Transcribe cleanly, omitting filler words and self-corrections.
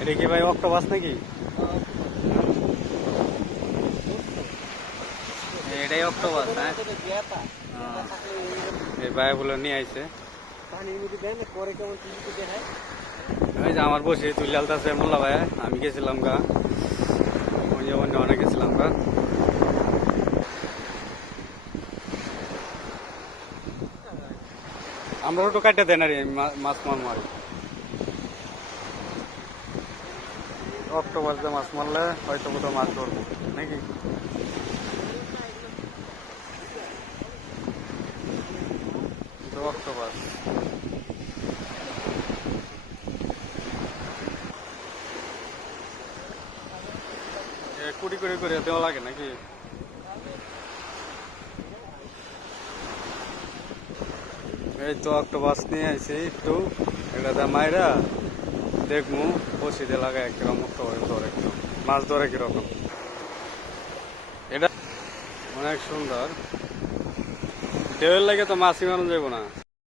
এটা কি ভাই অক্টোপাস নাকি? এটাই অক্টোপাস, হ্যাঁ। এই ভাই বলে নিয়ে আইছে। এই যে আমার বসে তুই লালতাছে মোল্লা ভাই, আমি গেছিলাম গা, ওই যে অন্য অনেক গেছিলাম গা। আমরা একটু কাটতে দেন আর মাছ মারি। অক্টোপাস দিয়ে মাছ মারলে হয়তো কোথাও মাছ ধরবো নাকি? অক্টোপাস কুড়ি কুড়ি করে দেওয়া লাগে নাকি? এই তো অক্টোপাস নিয়ে আইছি একটু, এটা মাইরা দেখবো বসিতে লাগায় কিরকম অক্টোপাস ধরে, কিরকম মাছ ধরে কিরকম। এটা অনেক সুন্দর, ঢেউয়ের লাগে তো মাছই মারা যাবো না।